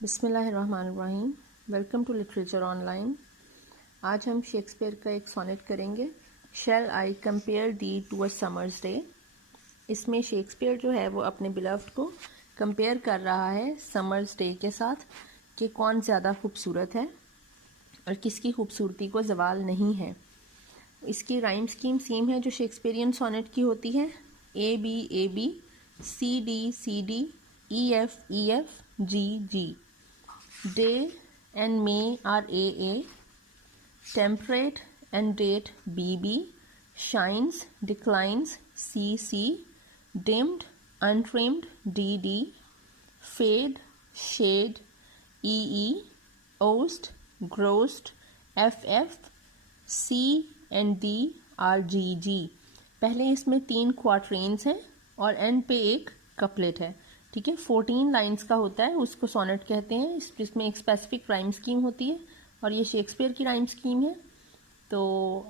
बिस्मिल्लाहिर्रहमानिर्रहीम। Welcome to literature online. आज हम शेक्सपियर का एक सोनेट करेंगे, shall I compare thee to a summer's day. इसमें शेक्सपियर जो है वो अपने बिलव्ड को कंपेयर कर रहा है समर्स डे के साथ कि कौन ज़्यादा खूबसूरत है और किसकी खूबसूरती को ज़वाल नहीं है। इसकी राइम स्कीम सेम है जो शेक्सपियरियन सोनेट की होती है, A B, C D, E F G. Day and May are AA, temperate and date BB, shines, declines CC, dimmed, untrimmed DD, fade, shade EE, oast, grossed FF, C and D are GG। पहले इसमें 3 क्वार्टरेन्स हैं और and पे एक couplet है। ठीक है, 14 lines का होता है, उसको सोनेट कहते हैं। इसमें एक स्पेसिफिक राइम स्कीम होती है और ये शेक्सपियर की राइम स्कीम है। तो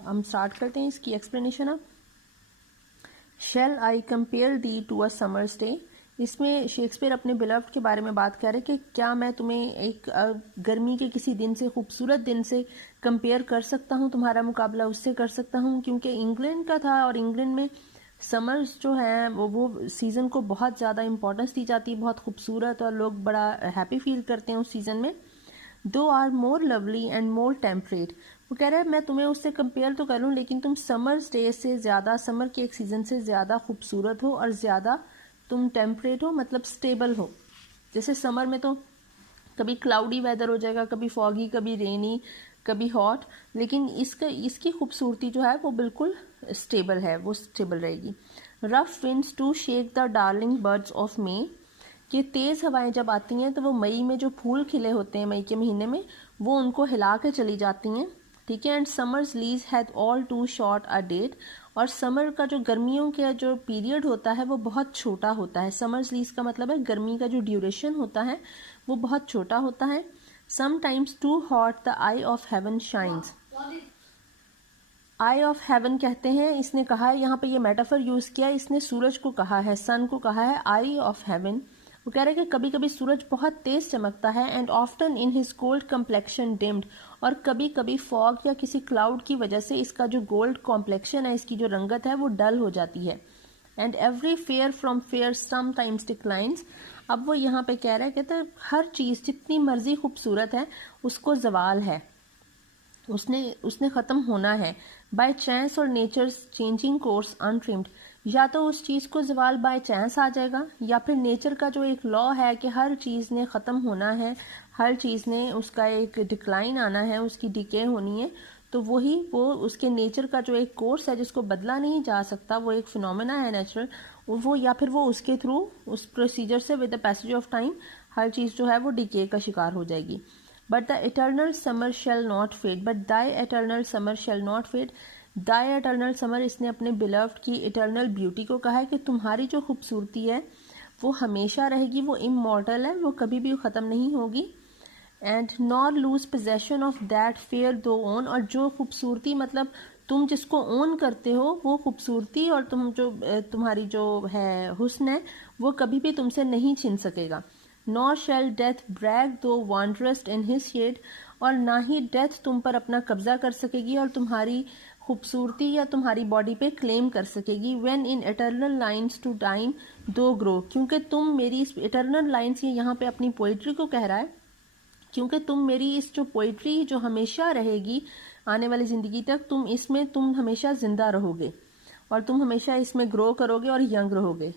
हम स्टार्ट करते हैं इसकी एक्सप्लेनेशन। अब shall I compare thee to a summer's day. इसमें शेक्सपियर अपने बिलव्ड के बारे में बात कर रहे हैं कि क्या मैं तुम्हें एक गर्मी के किसी दिन से, खूबसूरत दिन से कंपेयर कर सकता हूँ, तुम्हारा मुकाबला उससे कर सकता हूँ। क्योंकि इंग्लैंड का था और इंग्लैंड में समर्स जो है वो सीज़न को बहुत ज़्यादा इंपॉर्टेंस दी जाती है, बहुत खूबसूरत, और लोग बड़ा हैप्पी फील करते हैं उस सीज़न में। Thou art more lovely and more temperate. वो कह रहा है मैं तुम्हें उससे कंपेयर तो करूँ लेकिन तुम समर्स डे से ज़्यादा, समर के एक सीज़न से ज़्यादा खूबसूरत हो और ज़्यादा तुम टेम्परेट हो, मतलब स्टेबल हो। जैसे समर में तो कभी क्लाउडी वेदर हो जाएगा, कभी फॉगी, कभी रेनी, कभी हॉट, लेकिन इसकी खूबसूरती जो है वो बिल्कुल स्टेबल है, वो स्टेबल रहेगी। Rough winds do shake the darling birds of May, कि तेज़ हवाएं जब आती हैं तो वो मई में जो फूल खिले होते हैं मई के महीने में, वो उनको हिला के चली जाती हैं। ठीक है। And summer's lease had all too short a date, और समर का जो गर्मियों का जो पीरियड होता है वो बहुत छोटा होता है। समर्स लीज का मतलब है गर्मी का जो ड्यूरेशन होता है वो बहुत छोटा होता है। Sometimes too hot the eye of heaven shines. Eye of heaven कहते हैं, इसने कहा है, यहाँ पे ये मेटाफर यूज किया है, इसने सूरज को कहा है, सन को कहा है आई ऑफ हेवन। वो कह रहे हैं कि कभी कभी सूरज बहुत तेज चमकता है, and often in his gold complexion deemed, और कभी कभी फॉग या किसी क्लाउड की वजह से इसका जो गोल्ड कॉम्प्लेक्शन है, इसकी जो रंगत है वो डल हो जाती है। And every fair from fair sometimes declines. अब वो यहाँ पे कह रहा है, कहते हर चीज़ जितनी मर्जी खूबसूरत है उसको जवाल है, उसने ख़त्म होना है। बाय चांस और नेचर्स चेंजिंग कोर्स अनट्रिम्ड, या तो उस चीज़ को जवाल बाय चांस आ जाएगा, या फिर नेचर का जो एक लॉ है कि हर चीज़ ने ख़त्म होना है, हर चीज़ ने उसका एक डिक्लाइन आना है, उसकी डिके होनी है। तो वो उसके नेचर का जो एक कोर्स है जिसको बदला नहीं जा सकता, वो एक फिनोमेना है नेचुरल, वो या फिर वो उसके थ्रू उस प्रोसीजर से with the passage of time हर चीज़ जो है वो डिके का शिकार हो जाएगी। But the eternal summer shall not fade, but thy eternal summer shall not fade. Thy eternal summer, इसने अपने बिलव्ड की इटर्नल ब्यूटी को कहा है कि तुम्हारी जो खूबसूरती है वो हमेशा रहेगी, वो इमॉर्टल है, वो कभी भी ख़त्म नहीं होगी। And nor lose possession of that fair thou own, और जो खूबसूरती, मतलब तुम जिसको ओन करते हो वो खूबसूरती, और तुम्हारी जो है हुस्न है, वो कभी भी तुमसे नहीं छिन सकेगा। नॉर शेल डेथ ब्रैग दो वॉन्ड्रस्ट इन हिज शेड, और ना ही डेथ तुम पर अपना कब्जा कर सकेगी और तुम्हारी खूबसूरती या तुम्हारी बॉडी पे क्लेम कर सकेगी। When in eternal lines to time thou grow, क्योंकि तुम मेरी इटर्नल लाइन्स, ये यहाँ पे अपनी पोइट्री को कह रहा है, क्योंकि तुम मेरी इस जो पोइट्री जो हमेशा रहेगी आने वाली ज़िंदगी तक, तुम हमेशा ज़िंदा रहोगे और तुम हमेशा इसमें ग्रो करोगे और यंग रहोगे।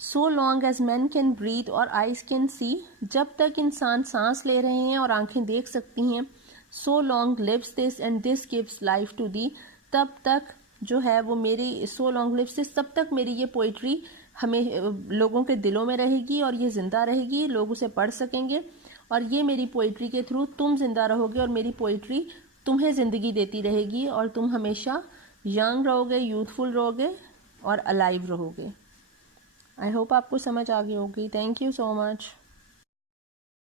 So long as man can breathe or eyes can see, जब तक इंसान सांस ले रहे हैं और आंखें देख सकती हैं, so long lives this and this gives life to thee, तब तक जो है वो मेरी, सो लॉन्ग लिव्स दिस, तब तक मेरी ये पोइट्री हमें लोगों के दिलों में रहेगी और ये जिंदा रहेगी, लोग उसे पढ़ सकेंगे, और ये मेरी पोइट्री के थ्रू तुम जिंदा रहोगे और मेरी पोइट्री तुम्हें ज़िंदगी देती रहेगी और तुम हमेशा यंग रहोगे, यूथफुल रहोगे और अलाइव रहोगे। आई होप आपको समझ आ गई होगी। Thank you so much.